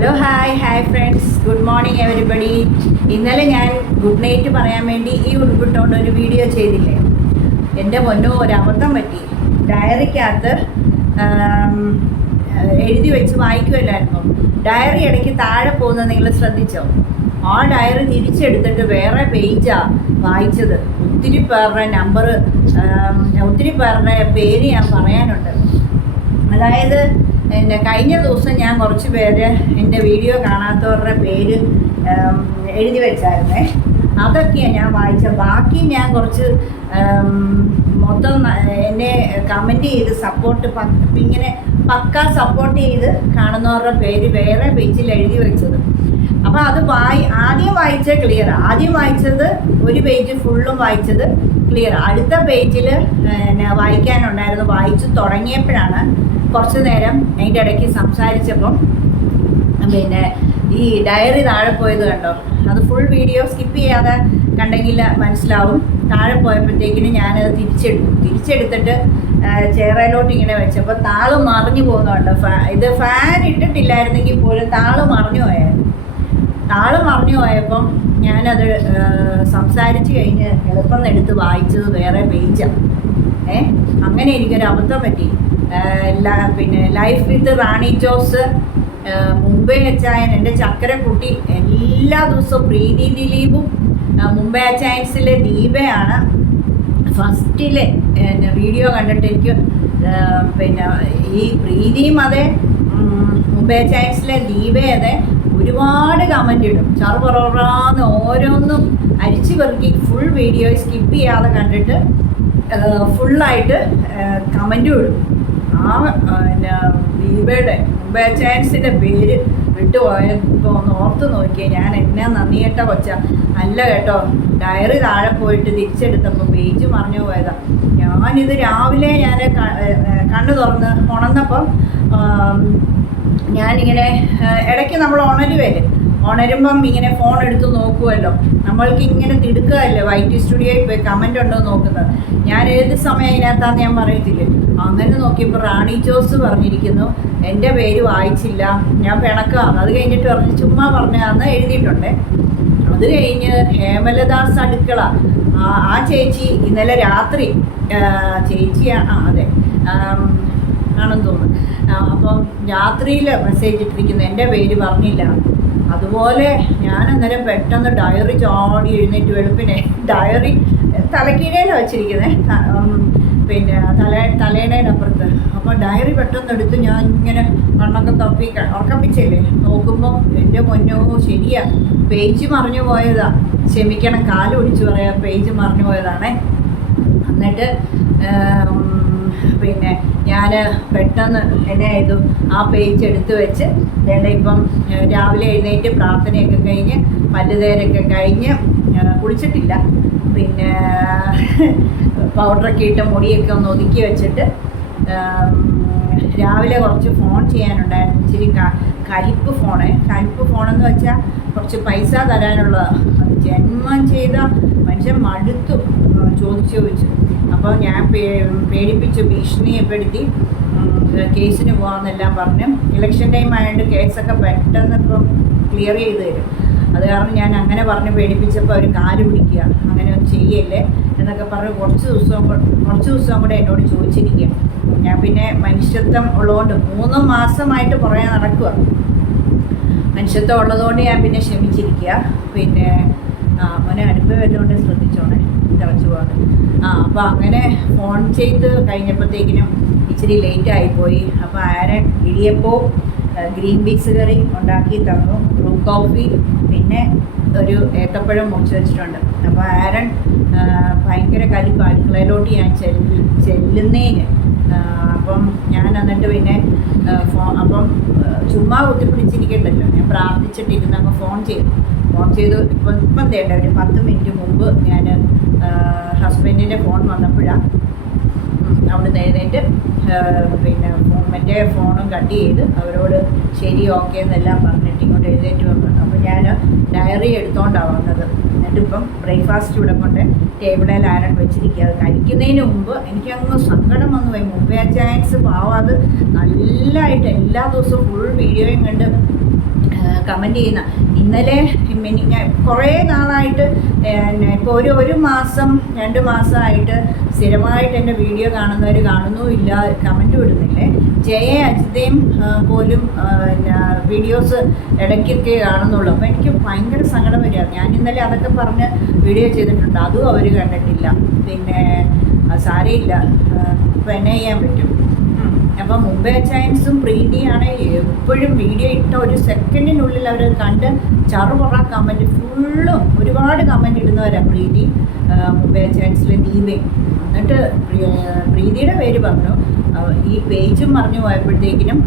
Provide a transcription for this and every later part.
Hello hi hi friends good morning everybody ഇന്നലെ ഞാൻ good night പറയാൻ വേണ്ടി ഈ ഉൾപ്പെട്ടുകൊണ്ട് ഒരു വീഡിയോ ചെയ്തില്ലേ? എന്റെ പൊന്നോ ഒരു അബദ്ധം പറ്റി ഡയറിക്കകത്ത് എഴുതി വെച്ച് വായിക്കുമല്ലായിരുന്നു ഡയറി ഇടയ്ക്ക് താഴെ പോകുന്നത് നിങ്ങൾ ശ്രദ്ധിച്ചോ? ആ ഡയറി തിരിച്ചെടുത്തിട്ട് വേറെ പേജാ വായിച്ചത്. ഒത്തിരി പേരുടെ നമ്പർ ഒത്തിരി പേരുടെ പേര് ഞാൻ പറയാനുണ്ട്. അതായത് എന്റെ കഴിഞ്ഞ ദിവസം ഞാൻ കുറച്ച് പേര് എന്റെ വീഡിയോ കാണാത്തവരുടെ പേര് എഴുതി വെച്ചായിരുന്നേ. അതൊക്കെയാണ് ഞാൻ വായിച്ച ബാക്കി ഞാൻ കുറച്ച് മൊത്തം എന്നെ കമന്റ് ചെയ്ത് സപ്പോർട്ട് ഇങ്ങനെ പക്ക സപ്പോർട്ട് ചെയ്ത് കാണുന്നവരുടെ പേര് വേറെ പേജിൽ എഴുതി വെച്ചത്. അപ്പോൾ അത് വായി ആദ്യം വായിച്ചത് ക്ലിയർ ആദ്യം വായിച്ചത് ഒരു പേജ് ഫുള്ളും വായിച്ചത് ക്ലിയർ അടുത്ത പേജിൽ വായിക്കാനുണ്ടായിരുന്നു വായിച്ചു തുടങ്ങിയപ്പോഴാണ് കുറച്ച് നേരം അതിന്റെ ഇടയ്ക്ക് സംസാരിച്ചപ്പം പിന്നെ ഈ ഡയറി താഴെ പോയത് കണ്ടോ? അത് ഫുൾ വീഡിയോ സ്കിപ്പ് ചെയ്യാതെ കണ്ടെങ്കിൽ മനസ്സിലാവും. താഴെ പോയപ്പോഴത്തേക്കിന് ഞാനത് തിരിച്ചെടുത്തു. തിരിച്ചെടുത്തിട്ട് ചേറയിലോട്ട് ഇങ്ങനെ വെച്ചപ്പോൾ താൾ മറിഞ്ഞു പോകുന്നുണ്ട് ഫാ ഇത് ഫാൻ ഇട്ടിട്ടില്ലായിരുന്നെങ്കിൽ പോലും താൾ മറിഞ്ഞു പോയായിരുന്നു. താൾ മറിഞ്ഞു പോയപ്പം ഞാനത് സംസാരിച്ചു കഴിഞ്ഞ് എളുപ്പം എടുത്ത് വായിച്ചത് വേറെ പേജാണ് ഏ? അങ്ങനെ എനിക്കൊരു അബദ്ധം പറ്റി. പിന്നെ ലൈഫ് വിത്ത് റാണി ജോസ് മുംബൈ അച്ചായൻ എന്റെ ചക്കരക്കുട്ടി എല്ലാ ദിവസവും പ്രീതി ദിലീപും മുംബൈ അച്ചായൻസിലെ ദീപയാണ് ഫസ്റ്റിലെ വീഡിയോ കണ്ടിട്ട് എനിക്ക് പിന്നെ ഈ പ്രീതിയും അതെ മുംബൈ അച്ചായൻസിലെ ദീപയതെ ഒരുപാട് കമന്റ് ഇടും. ചറുപറാന്ന് ഓരോന്നും അരിച്ചു പെറുക്കി ഫുൾ വീഡിയോ സ്കിപ്പ് ചെയ്യാതെ കണ്ടിട്ട് ഫുള്ളായിട്ട് കമന്റും ഇടും. ആ പിന്നെ ദീപയുടെ മുംബൈ ചാൻസിന്റെ പേര് വിട്ടുപോയപ്പോൾ ഒന്ന് ഓർത്ത് നോക്കിയേ. ഞാൻ എന്നാ നന്ദിയേട്ട കൊച്ച. അല്ല കേട്ടോ ഡയറി താഴെ പോയിട്ട് തിരിച്ചെടുത്തപ്പോൾ പേജ് മറിഞ്ഞു പോയതാ. ഞാനിത് രാവിലെ ഞാൻ കണ്ണു തുറന്ന് ഉണർന്നപ്പം ഞാനിങ്ങനെ ഇടയ്ക്ക് നമ്മൾ ഉണരുവല്ലേ ഉണരുമ്പം ഇങ്ങനെ ഫോൺ എടുത്ത് നോക്കുമല്ലോ നമ്മൾക്ക് ഇങ്ങനെ തിടുക്കമല്ലേ വൈറ്റ് സ്റ്റുഡിയോയിൽ പോയി കമന്റ് ഉണ്ടോ നോക്കുന്നത്. ഞാൻ ഏത് സമയം അതിനകത്താന്ന് ഞാൻ പറയത്തില്ല. അങ്ങനെ നോക്കിയപ്പോൾ റാണി ജോസ് പറഞ്ഞിരിക്കുന്നു എന്റെ പേര് വായിച്ചില്ല. ഞാൻ പിണക്കാന്ന് അത് കഴിഞ്ഞിട്ട് പറഞ്ഞ് ചുമ്മാ പറഞ്ഞാന്ന് എഴുതിയിട്ടുണ്ട്. അത് കഴിഞ്ഞ് ഹേമലദാസ് അടുക്കള ആ ചേച്ചി ഇന്നലെ രാത്രി ചേച്ചിയാണ് ആ അതെ ആണെന്ന് തോന്നുന്നു. അപ്പം രാത്രിയിൽ മെസ്സേജ് ഇട്ടിരിക്കുന്നു. എന്റെ പേര് പറഞ്ഞില്ല. അതുപോലെ ഞാൻ അന്നേരം പെട്ടെന്ന് ഡയറി ചാടി എഴുന്നേറ്റ് വെളുപ്പിനെ ഡയറി തലക്കീഴയിലാണ് വെച്ചിരിക്കുന്നത് പിന്നെ തല തലേണയുടെ അപ്പുറത്ത് അപ്പോൾ ഡയറി പെട്ടെന്ന് എടുത്ത് ഞാൻ ഇങ്ങനെ കണ്ണൊക്കെ തപ്പി ഉറക്കപ്പിച്ചല്ലേ? നോക്കുമ്പോൾ എന്റെ മുന്നോ ശരിയാ. പേജ് മറിഞ്ഞു പോയതാ. ക്ഷമിക്കണം കാലൊടിച്ച് പറയാം. പേജ് മറിഞ്ഞു പോയതാണേ. എന്നിട്ട് പിന്നെ ഞാൻ പെട്ടെന്ന് എന്നെ ഇതും ആ പേജ് എടുത്തു വെച്ച് വേണ്ട ഇപ്പം രാവിലെ എഴുന്നേറ്റ് പ്രാർത്ഥനയൊക്കെ കഴിഞ്ഞ് പല്ലുതേരൊക്കെ കഴിഞ്ഞ് കുളിച്ചിട്ടില്ല. പിന്നെ പൗഡറൊക്കെ ഇട്ട് മുടിയൊക്കെ ഒന്ന് ഒതുക്കി വെച്ചിട്ട് രാവിലെ കുറച്ച് ഫോൺ ചെയ്യാനുണ്ടായിരുന്നു. ഇച്ചിരി കരിപ്പ് ഫോണ് കരിപ്പ് ഫോണെന്ന് വെച്ചാൽ കുറച്ച് പൈസ തരാനുള്ള ജന്മം ചെയ്ത മനുഷ്യൻ മടുത്തു. ചോദിച്ചു ചോദിച്ചു. അപ്പോൾ ഞാൻ പേടിപ്പിച്ച് ഉം, കേസിന് പോകാമെന്നെല്ലാം പറഞ്ഞു. ഇലക്ഷൻ ടൈം ആയതുകൊണ്ട് കേസൊക്കെ പെട്ടെന്ന് ഇപ്പം ക്ലിയർ ചെയ്ത് തരും. അത് കാരണം ഞാൻ അങ്ങനെ പറഞ്ഞ് പേടിപ്പിച്ചപ്പോൾ അവർ കാൽ പിടിക്കുക. അങ്ങനെ ഒന്നും ചെയ്യല്ലേ എന്നൊക്കെ പറഞ്ഞ് കുറച്ച് ദിവസം കുറച്ച് ദിവസം കൂടെ എന്നോട് ചോദിച്ചിരിക്കുക. ഞാൻ പിന്നെ മനുഷ്യത്വം ഉള്ളതുകൊണ്ട് മൂന്ന് മാസമായിട്ട് പുറകെ നടക്കുക മനുഷ്യത്വം ഉള്ളതുകൊണ്ട് ഞാൻ പിന്നെ ക്ഷമിച്ചിരിക്കുക. പിന്നെ ആ മോനെ അടുപ്പ് വല്ലതുകൊണ്ട് ശ്രദ്ധിച്ചോണേ തിളച്ചു പോകാതെ ആ അപ്പോൾ അങ്ങനെ ഫോൺ ചെയ്ത് കഴിഞ്ഞപ്പോഴത്തേക്കിനും ഇച്ചിരി ലേറ്റ് ആയിപ്പോയി അപ്പോൾ ആരെ ഇടിയപ്പവും ഗ്രീൻ പീസ് കറി ഉണ്ടാക്കി തന്നു. ബ്രൂ കോഫി പിന്നെ ഒരു ഏത്തപ്പഴം മുറിച്ച് വെച്ചിട്ടുണ്ട്. അപ്പോൾ ആരൻ ഭയങ്കര കലിപ്പ്. അടുക്കളയിലോട്ട് ഞാൻ ചെല്ല് ചെല്ലുന്നതിന് അപ്പം ഞാൻ എന്നിട്ട് പിന്നെ ആ, ഫോ അപ്പം ചുമ്മാ കുത്തിപ്പിടിച്ചിരിക്കണ്ടല്ലോ ഞാൻ പ്രാർത്ഥിച്ചിട്ടിരുന്ന് അപ്പോൾ ഫോൺ ചെയ്തു. ഫോൺ ചെയ്ത്. ഇപ്പം ഇപ്പം തേണ്ട ഒരു പത്ത് മിനിറ്റ് മുമ്പ് ഞാൻ ഹസ്ബൻഡിന്റെ ഫോൺ വന്നപ്പോഴാണ് അവിടെ എഴുന്നേറ്റ് പിന്നെ മറ്റേ ഫോണും കട്ട് ചെയ്ത് അവരോട് ശരി ഓക്കെ എന്നെല്ലാം പറഞ്ഞിട്ട് ഇങ്ങോട്ട് എഴുന്നേറ്റ് വന്നു. അപ്പോൾ ഞാൻ ഡയറി എടുത്തോണ്ടാണ് വന്നത്. എന്നിട്ടിപ്പം ബ്രേക്ക്ഫാസ്റ്റ് ഇവിടെ കൊണ്ട് ടേബിളിൽ ആരൻ വെച്ചിരിക്കുക. അത് കഴിക്കുന്നതിന് മുമ്പ് എനിക്കങ്ങ് സങ്കടം വന്നു പോയി. മുംബൈ ചാൻസ് പാവാത് നല്ലതായിട്ട് എല്ലാ ദിവസവും ഫുൾ വീഡിയോയും കണ്ട് കമന്റ് ചെയ്യുന്ന. ഇന്നലെ മിനി- ഞാൻ കുറേ നാളായിട്ട് ഇപ്പോൾ ഒരു ഒരു മാസം രണ്ട് മാസമായിട്ട് സ്ഥിരമായിട്ട് എന്റെ വീഡിയോ കാണുന്നവർ കാണുന്നുമില്ല കമന്റ് വിടുന്നില്ലേ ജയ അജിതയും പോലും വീഡിയോസ് ഇടയ്ക്കൊക്കെ കാണുന്നുള്ളൂ. അപ്പോൾ എനിക്ക് ഭയങ്കര സങ്കടം വരിക. ഞാൻ ഇന്നലെ അതൊക്കെ പറഞ്ഞ് വീഡിയോ ചെയ്തിട്ടുണ്ട്. അതും അവർ കണ്ടിട്ടില്ല. പിന്നെ സാരയില്ല. ഇപ്പം എന്നെ ചെയ്യാൻ പറ്റും. അപ്പം മുംബൈ ചൈൻസും പ്രീതിയാണ് എപ്പോഴും വീഡിയോ ഇട്ട ഒരു സെക്കൻഡിനുള്ളിൽ അവർ കണ്ട് ചറുപറ കമന്റ് ഫുള്ളും ഒരുപാട് കമന്റ് ഇടുന്നവരാണ് പ്രീതി ആ, മുംബൈ ചാൻസിലെ ദീപയും എന്നിട്ട് പ്രി- പ്രീതിയുടെ പേര് പറഞ്ഞു. ഈ പേജും പറഞ്ഞു പോയപ്പോഴത്തേക്കിനും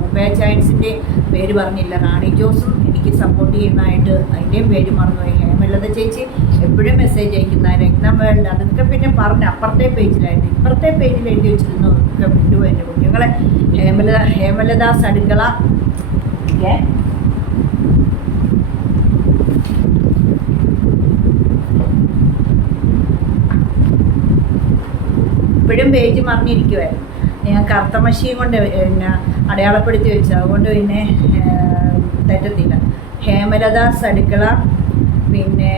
മുംബൈ ചാൻസിന്റെ പേര് പറഞ്ഞില്ല. റാണി ജോസും എനിക്ക് സപ്പോർട്ട് ചെയ്യുന്നതായിട്ട് അതിന്റെയും പേര് മറന്നുപോയി ഹേമലത ചേച്ചി എപ്പോഴും മെസ്സേജ് അയക്കുന്ന രക്തം വേൾഡ് അതൊക്കെ പിന്നെ പറഞ്ഞ് അപ്പുറത്തെ പേജിലായിരുന്നു. ഇപ്പുറത്തെ പേജിൽ എഴുതി വെച്ചിരുന്നു ഒക്കെ വിട്ടു എന്റെ കുഞ്ഞുങ്ങളെ. ഹേമലത ഹേമലദാസ് അടുക്കള ഏ ഇപ്പോഴും പേജ് മറിഞ്ഞിരിക്കുമായിരുന്നു ഞാൻ കറുത്ത മഷിയും കൊണ്ട് പിന്നെ അടയാളപ്പെടുത്തി വെച്ചു. അതുകൊണ്ട് പിന്നെ തെറ്റത്തില്ല. ഹേമലദാസ് അടുക്കള പിന്നെ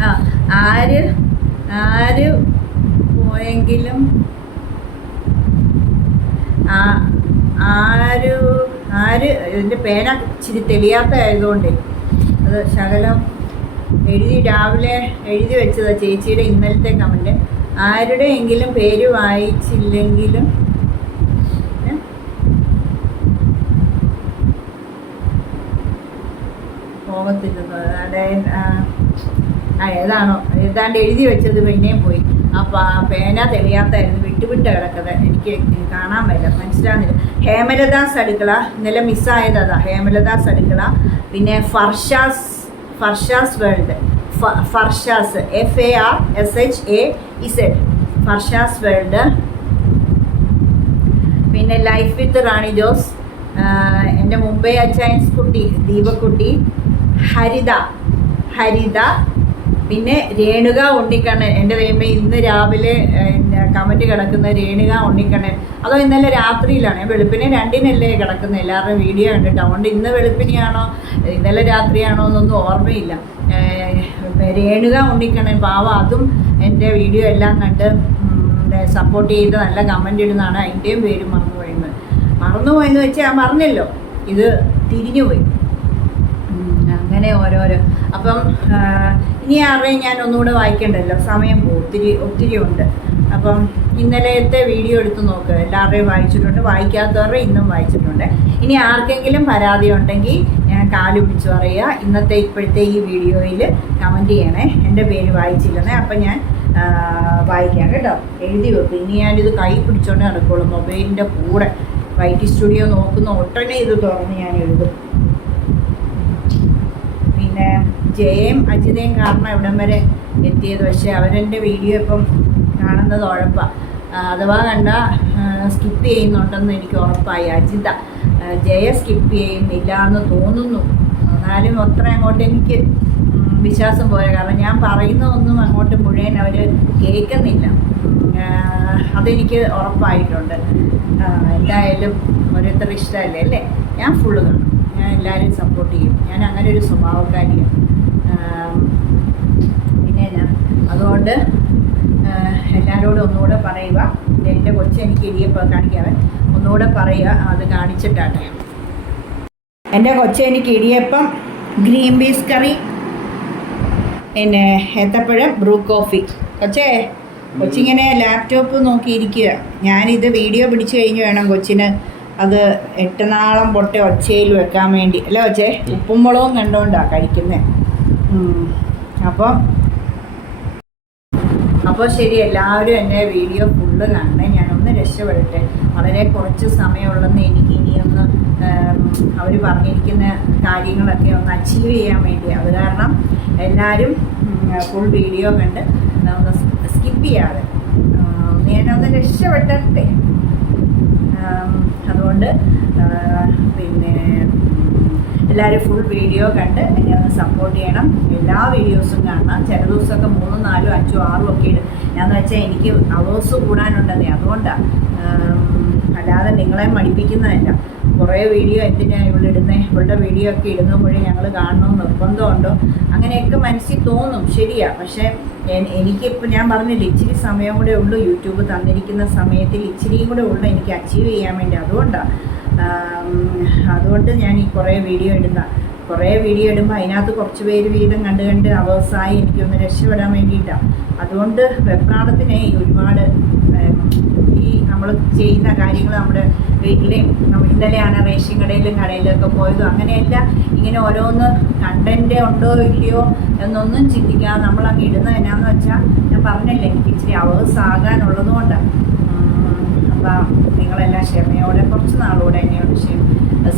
ആ ആര് ആര് പോയെങ്കിലും ആ ആര് ആര് ഇതിന്റെ പേന ഇച്ചിരി തെളിയാത്തതായതുകൊണ്ട്. അത് ശകലം എഴുതി രാവിലെ എഴുതി വെച്ചത് ചേച്ചിയുടെ ഇന്നലത്തെ കമന്റ് ആരുടെയെങ്കിലും പേര് വായിച്ചില്ലെങ്കിലും? അതായത് ആ, ഏതാണോ? ഏതാണ്ട് എഴുതി വെച്ചത് പിന്നെയും പോയി. ആ പ- പേന തെളിയാത്തായിരുന്നു വിട്ടുവിട്ട് കിടക്കുന്നത് എനിക്ക് കാണാൻ പറ്റില്ല മനസ്സിലാകുന്നില്ല ഹേമലദാസ് അടുക്കള ഇന്നലെ മിസ്സായത് അതാ. ഹേമലദാസ് അടുക്കള പിന്നെ Farshaz Farshaz world. Farshaz. F A R S H A Z Farshaz world. പിന്നെ ലൈഫ് വിത്ത് റാണി ജോസ്. എന്റെ മുംബൈ അച്ചയൻസ് കുട്ടി ദീപക്കുട്ടി. ഹരിത ഹരിത. പിന്നെ രേണുക ഉണ്ണിക്കണ്ണൻ. എന്റെ ദൈവമേ ഇന്ന് രാവിലെ കമന്റ് കിടക്കുന്ന രേണുക ഉണ്ണിക്കണ്ണൻ. അതോ ഇന്നലെ രാത്രിയിലാണ്? വെളുപ്പിനെ രണ്ടിനല്ലേ കിടക്കുന്നത് എല്ലാവരുടെയും വീഡിയോ കണ്ടിട്ട്. അതുകൊണ്ട് ഇന്ന് വെളുപ്പിനെയാണോ? ഇന്നലെ രാത്രിയാണോ എന്നൊന്നും ഓർമ്മയില്ല. രേണുക ഉണ്ണിക്കണ്ണൻ പാവ. അതും എന്റെ വീഡിയോ എല്ലാം കണ്ട് സപ്പോർട്ട് ചെയ്ത് നല്ല കമന്റ് ഇടുന്നതാണ് അതിന്റെയും പേര് മറന്നുപോയെന്ന് മറന്നുപോയെന്ന് വെച്ചാൽ ഞാൻ പറഞ്ഞല്ലോ. ഇത് തിരിഞ്ഞുപോയി. അങ്ങനെ ഓരോരോ അപ്പം ഇനി ആരുടെയും ഞാൻ ഒന്നുകൂടെ വായിക്കണ്ടല്ലോ. സമയം പോകും ഒത്തിരി ഒത്തിരി ഉണ്ട്. അപ്പം ഇന്നലത്തെ വീഡിയോ എടുത്ത് നോക്ക്. എല്ലാവരുടെയും വായിച്ചിട്ടുണ്ട്. വായിക്കാത്തവരെ ഇന്നും വായിച്ചിട്ടുണ്ട്. ഇനി ആർക്കെങ്കിലും പരാതി ഉണ്ടെങ്കിൽ ഞാൻ കാൽ പിടിച്ച് പറയുക. ഇന്നത്തെ ഇപ്പോഴത്തെ ഈ വീഡിയോയിൽ കമന്റ് ചെയ്യണേ. എന്റെ പേര് വായിച്ചില്ലെന്നേ. അപ്പം ഞാൻ വായിക്കാം കേട്ടോ. എഴുതി വെക്കും. ഇനി ഞാനിത് കൈ പിടിച്ചോണ്ട് നടക്കുള്ളൂ. മൊബൈലിന്റെ കൂടെ. വൈറ്റി സ്റ്റുഡിയോ നോക്കുന്ന ഒട്ടനെ ഇത് തുറന്ന് ഞാൻ എഴുതും. പിന്നെ ജയയും അജിതയും കാരണം ഇവിടം വരെ എത്തിയത്. പക്ഷേ അവരെന്റെ വീഡിയോ ഇപ്പം കാണുന്നത് ഉഴപ്പാണ് അഥവാ കണ്ട സ്കിപ്പ് ചെയ്യുന്നുണ്ടെന്ന് എനിക്ക് ഉറപ്പായി. അജിത ജയ സ്കിപ്പ് ചെയ്യുന്നില്ല എന്ന് തോന്നുന്നു. എന്നാലും അത്ര അങ്ങോട്ട് എനിക്ക് വിശ്വാസം പോയ കാരണം ഞാൻ പറയുന്നതൊന്നും അങ്ങോട്ട് മുഴുവൻ അവർ കേൾക്കുന്നില്ല. അതെനിക്ക് ഉറപ്പായിട്ടുണ്ട്. എന്തായാലും ഓരോരുത്തർ ഇഷ്ടമല്ലേ അല്ലേ? ഞാൻ ഫുള്ള് കാണും. ഞാൻ എല്ലാവരെയും സപ്പോർട്ട് ചെയ്യും. ഞാൻ അങ്ങനെ ഒരു സ്വഭാവക്കാരിയാണ്. പിന്നെ ഞാൻ അതുകൊണ്ട് എല്ലാവരോടും ഒന്നുകൂടെ പറയുക. എന്റെ കൊച്ചു എനിക്ക് ഇടിയപ്പോൾ കാണിക്കാവേ. ഒന്നുകൂടെ പറയുക. അത് കാണിച്ചിട്ടാട്ടെ എന്റെ കൊച്ചു എനിക്ക് ഇടിയപ്പം ഗ്രീൻ പീസ് കറി പിന്നെ ഏത്തപ്പഴം ബ്രൂ കോഫി. കൊച്ചേ കൊച്ചിങ്ങനെ ലാപ്ടോപ്പ് നോക്കിയിരിക്കുക. ഞാനിത് വീഡിയോ പിടിച്ചു കഴിഞ്ഞ് വേണം കൊച്ചിന് അത് എട്ട് നാളം പൊട്ടെ ഒച്ചയിൽ വെക്കാൻ വേണ്ടി. അല്ലേ ഒച്ചേ ഉപ്പും മുളകും കണ്ടുകൊണ്ടാണ് കഴിക്കുന്നത് അപ്പോൾ അപ്പോൾ ശരി എല്ലാവരും എന്റെ വീഡിയോ ഫുള്ള് കാണണേ ഞാനൊന്ന് രക്ഷപ്പെടട്ടെ. വളരെ കുറച്ച് സമയമുള്ളെന്ന് എനിക്ക് ഇനിയൊന്ന് അവർ പറഞ്ഞിരിക്കുന്ന കാര്യങ്ങളൊക്കെ ഒന്ന് അച്ചീവ് ചെയ്യാൻ വേണ്ടി അത് കാരണം എല്ലാവരും ഫുൾ വീഡിയോ കണ്ട് ഒന്ന് സ്കിപ്പ് ചെയ്യാതെ ഞാനൊന്ന് രക്ഷപ്പെട്ടെ അതുകൊണ്ട് പിന്നെ എല്ലാവരും ഫുൾ വീഡിയോ കണ്ട് എന്നെ ഒന്ന് സപ്പോർട്ട് ചെയ്യണം. എല്ലാ വീഡിയോസും കാണണം. ചില ദിവസമൊക്കെ മൂന്നും നാലും അഞ്ചും ആറും ഒക്കെ ഇടും. ഞാന്ന് വെച്ചാൽ എനിക്ക് അവേഴ്സ് കൂടാനുണ്ടെന്നേ. അതുകൊണ്ടാണ് അല്ലാതെ നിങ്ങളെ മടിപ്പിക്കുന്നതല്ല. കുറേ വീഡിയോ എന്തിനാണ് ഇവിടെ ഇടുന്നത് ഇവളുടെ വീഡിയോ ഒക്കെ ഇടുന്നപ്പോഴേ ഞങ്ങൾ കാണണമെന്ന് നിർബന്ധമുണ്ടോ അങ്ങനെയൊക്കെ മനസ്സിൽ തോന്നും. ശരിയാണ് പക്ഷേ എനിക്കിപ്പോൾ ഞാൻ പറഞ്ഞില്ല ഇച്ചിരി സമയം കൂടെ ഉള്ളൂ യൂട്യൂബ് തന്നിരിക്കുന്ന സമയത്തിൽ ഇച്ചിരിയും കൂടെ ഉള്ളൂ എനിക്ക് അച്ചീവ് ചെയ്യാൻ വേണ്ടി. അതുകൊണ്ടാണ് അതുകൊണ്ട് ഞാൻ ഈ കുറേ വീഡിയോ ഇടുന്ന. കുറേ വീഡിയോ ഇടുമ്പോൾ അതിനകത്ത് കുറച്ച് പേര് വീതം കണ്ട് കണ്ട് അവസായി എനിക്കൊന്ന് രക്ഷപ്പെടാൻ വേണ്ടിയിട്ടാണ് അതുകൊണ്ട് വെപ്രാണത്തിനെ ഒരുപാട് ഈ നമ്മൾ ചെയ്യുന്ന കാര്യങ്ങൾ നമ്മുടെ വീട്ടിലെയും ഇന്നലെയാണ് റേഷൻ കടയിലും കടയിലൊക്കെ പോയതും അങ്ങനെയല്ല. ഇങ്ങനെ ഓരോന്ന് കണ്ടന്റ് ഉണ്ടോ ഇല്ലയോ എന്നൊന്നും ചിന്തിക്കാതെ നമ്മൾ അങ്ങ് ഇടുന്നത് എന്നാന്ന് വെച്ചാൽ ഞാൻ പറഞ്ഞല്ലേ എനിക്ക് ഇച്ചിരി അവേഴ്സ് ആകാനുള്ളതുകൊണ്ട് അപ്പം നിങ്ങളെല്ലാം ക്ഷമയോടെ കുറച്ച് നാളോടെ എന്നെയോട് ക്ഷമ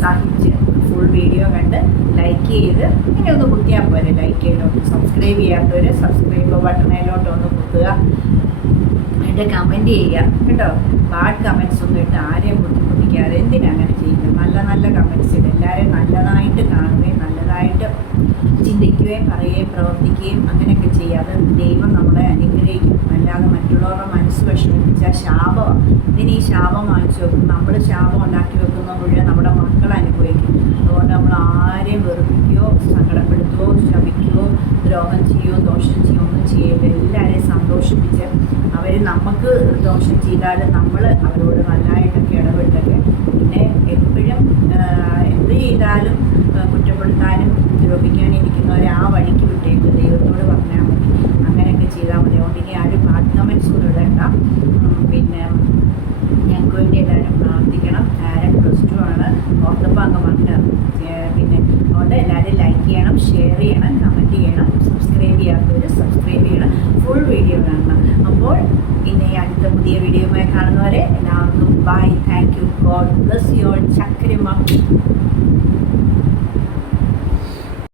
സഹിച്ച് ഫുൾ വീഡിയോ കണ്ട് ലൈക്ക് ചെയ്ത് ഇങ്ങനെ ഒന്ന് കുത്തിയാൽ പോരെ. ലൈക്ക് ചെയ്തോട്ട് സബ്സ്ക്രൈബ് ചെയ്യാത്തവർ സബ്സ്ക്രൈബ് ബട്ടണിലോട്ട് ഒന്ന് കുത്തുക. എന്നിട്ട് കമന്റ് ചെയ്യുക. കേട്ടോ? ബാഡ് കമൻസ് ഒന്നും ഇട്ട് ആരെയും ബുദ്ധിമുട്ടിക്കാതെ എന്തിനാ അങ്ങനെ ചെയ്യുന്നത്? നല്ല നല്ല കമൻസ് ഇട്ട് എല്ലാവരെയും നല്ലതായിട്ട് കാണുകയും നല്ലതായിട്ട് ചിന്തിക്കുകയും പറയുകയും പ്രവർത്തിക്കുകയും അങ്ങനെയൊക്കെ ചെയ്യാതെ ദൈവം നമ്മളെ അനുഗ്രഹിക്കും. അല്ലാതെ മറ്റുള്ളവരുടെ മനസ്സ് വിഷമിപ്പിച്ച ശാപമാണ് ഇതിന് ഈ ശാപം വാങ്ങിച്ചു വെക്കും. നമ്മൾ ശാപം ഉണ്ടാക്കി വെക്കുന്ന മുഴുവൻ നമ്മുടെ മക്കൾ അനുഭവിക്കും അതുകൊണ്ട് നമ്മൾ ആരെയും വെറുപ്പിക്കുകയോ സങ്കടപ്പെടുത്തുകയോ ശപിക്കുകയോ ദ്രോഹം ചെയ്യുകയോ ദോഷം ചെയ്യുകയോ ഒന്നും ചെയ്യരുത്. എല്ലാവരെയും സന്തോഷിപ്പിച്ച് അവർ നമുക്ക് ദോഷം ചെയ്താലും നമ്മൾ അവരോട് നല്ലതായിട്ടൊക്കെ ഇടപെട്ടൊക്കെ പിന്നെ എപ്പോഴും എന്ത് ചെയ്താലും കുറ്റപ്പെടുത്താനും ഇരിക്കുന്നവരെ ആ വഴിക്ക് വിട്ടേക്ക് ദൈവത്തോട് പറഞ്ഞാൽ മതി. അങ്ങനെയൊക്കെ ചെയ്താൽ മതി. അതുകൊണ്ട് ഇനി ആരും ഒന്നും ഇടണ്ട. പിന്നെ